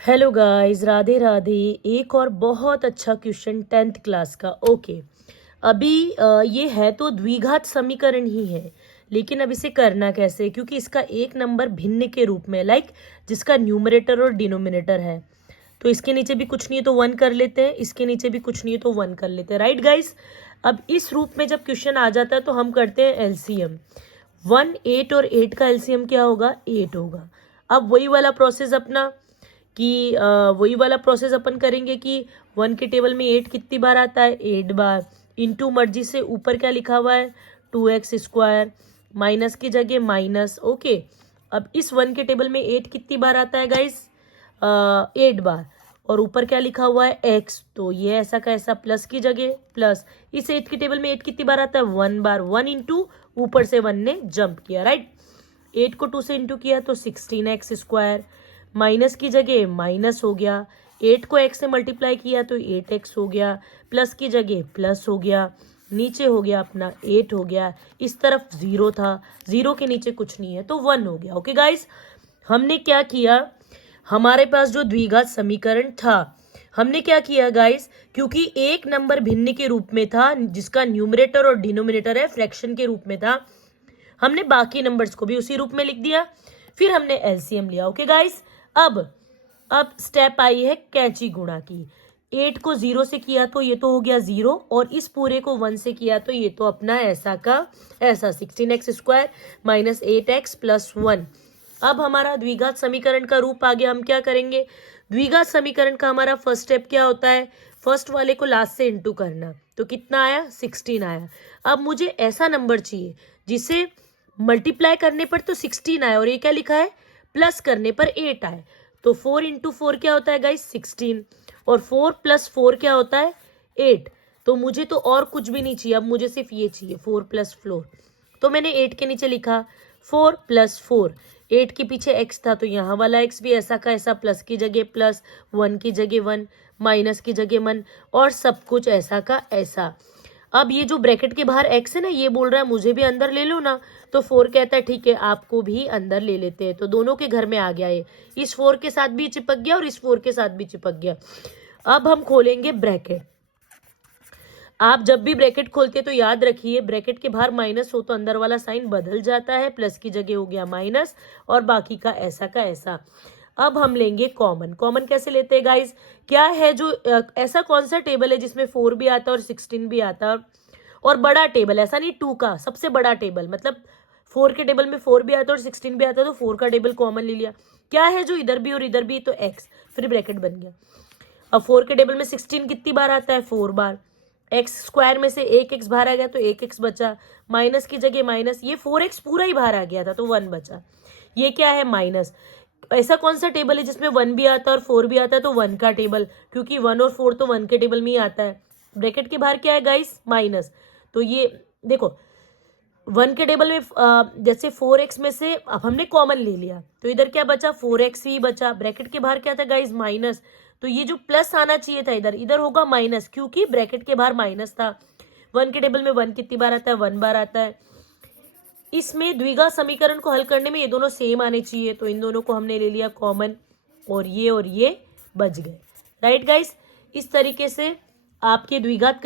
Hello guys, Radhe Radhe. एक और बहुत अच्छा क्वेश्चन 10th क्लास का। ओके, अभी ये है तो द्विघात समीकरण ही है, लेकिन अब इसे करना कैसे, क्योंकि इसका एक नंबर भिन्न के रूप में जिसका न्यूमरेटर और डिनोमिनेटर है। तो इसके नीचे भी कुछ नहीं है तो 1 कर लेते हैं, इसके नीचे भी कुछ नहीं है तो 1 कर लेते हैं। राइट गाइस, अब इस रूप में जब क्वेश्चन आ जाता है तो हम करते हैं एलसीएम। 1 8 और 8 का एलसीएम क्या होगा? 8 होगा। अब वही वाला प्रोसेस अपन करेंगे कि 1 के टेबल में 8 कितनी बार आता है? 8 बार। इंटू मर्जी से ऊपर क्या लिखा हुआ है? 2x²। माइनस की जगह माइनस। ओके, अब इस 1 के टेबल में 8 कितनी बार आता है गाइस? 8 बार। और ऊपर क्या लिखा हुआ है? x। तो ये ऐसा का ऐसा प्लस की जगह प्लस। इस 8 के टेबल में 8 कितनी बार आता है? 1 बार। 1 इंटू ऊपर से 1 ने जंप किया। राइट, 8 को 2 से इंटू किया तो 16x²। माइनस की जगह माइनस हो गया। 8 को x से मल्टीप्लाई किया तो 8x हो गया। प्लस की जगह प्लस हो गया। नीचे हो गया अपना 8 हो गया। इस तरफ 0 था, 0 के नीचे कुछ नहीं है तो 1 हो गया। ओके गाइस, हमने क्या किया? हमारे पास जो द्विघात समीकरण था, हमने क्या किया गाइस, क्योंकि एक नंबर भिन्न के रूप में था जिसका न्यूमरेटर और डिनोमिनेटर है फ्रैक्शन के रूप में था, हमने बाकी नंबर्स को भी उसी रूप में लिख दिया। फिर हमने एलसीएम लिया। ओके गाइस, अब स्टेप आई है कैंची गुणा की। 8 को 0 से किया तो ये तो हो गया 0, और इस पूरे को 1 से किया तो ये तो अपना ऐसा का ऐसा 16x² माइनस 8x प्लस 1। अब हमारा द्विघात समीकरण का रूप आ गया। हम क्या करेंगे? द्विघात समीकरण का हमारा फर्स्ट स्टेप क्या होता है? फर्स्ट वाले को लास्ट से इंटू करना। तो कितना आया? 16 आया। अब मुझे ऐसा नंबर चाहिए जिसे मल्टीप्लाई करने पर तो 16 आए और ये क्या लिखा है? प्लस करने पर 8 आए। तो 4 इंटू 4 क्या होता है गाइस? 16। और 4 प्लस 4 क्या होता है? 8। तो मुझे तो और कुछ भी नहीं चाहिए, अब मुझे सिर्फ ये चाहिए 4 प्लस 4। तो मैंने 8 के नीचे लिखा 4 प्लस 4। 8 के पीछे x था तो यहाँ वाला x भी ऐसा का ऐसा, प्लस की जगह प्लस, 1 की जगह 1, माइनस की जगह 1, और सब कुछ ऐसा का ऐसा। अब ये जो ब्रैकेट के बाहर x है ना, ये बोल रहा है मुझे भी अंदर ले लो ना। तो 4 कहता है ठीक है, आपको भी अंदर ले लेते हैं। तो दोनों के घर में आ गया ये। इस 4 के साथ भी चिपक गया और इस 4 के साथ भी चिपक गया। अब हम खोलेंगे ब्रैकेट। आप जब भी ब्रैकेट खोलते तो याद रखिए, ब्रैकेट के बाहर माइनस हो तो अंदर वाला साइन बदल जाता है, प्लस की जगह हो गया माइनस, और बाकी का ऐसा। अब हम लेंगे कॉमन। कॉमन कैसे लेते हैं गाइस? क्या है जो ऐसा कौन सा टेबल है जिसमें 4 भी आता है और 16 भी आता है? और बड़ा टेबल, ऐसा नहीं 2 का, सबसे बड़ा टेबल, मतलब 4 के टेबल में 4 भी आता है और 16 भी आता है, तो 4 का टेबल कॉमन ले लिया। क्या है जो इधर भी और इधर भी? तो x, फिर ब्रैकेट बन गया। अब 4 के टेबल में 16 कितनी बार आता है? 4 बार। x² में से एक x बाहर आ गया तो एक x बचा, माइनस की जगह माइनस, ये 4x पूरा ही बाहर आ गया था तो 1 बचा। ये क्या है? माइनस। ऐसा कौन सा टेबल है जिसमें 1 भी आता है और 4 भी आता है? तो 1 का टेबल, क्योंकि 1 और 4 तो 1 के टेबल में ही आता है। ब्रैकेट के बाहर क्या है गाइस? माइनस। तो ये देखो 1 के टेबल में जैसे 4x में से अब हमने कॉमन ले लिया तो इधर क्या बचा? 4x ही बचा। ब्रैकेट के बाहर क्या था गाइस? माइनस। तो ये जो प्लस आना चाहिए था इधर, इधर होगा माइनस, क्योंकि ब्रैकेट के बाहर माइनस था। 1 के टेबल में 1 कितनी बार आता है? 1 बार आता है। इसमें द्विघात समीकरण को हल करने में ये दोनों सेम आने चाहिए, तो इन दोनों को हमने ले लिया कॉमन, और ये बच गए। राइट गाइस, इस तरीके से आपके द्विघात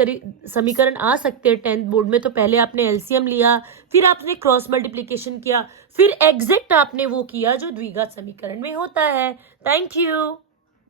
समीकरण आ सकते हैं 10th बोर्ड में। तो पहले आपने एलसीएम लिया, फिर आपने क्रॉस मल्टीप्लिकेशन किया, फिर एग्जैक्ट आपने वो किया जो द्विघात समीकरण में होता है। Thank you.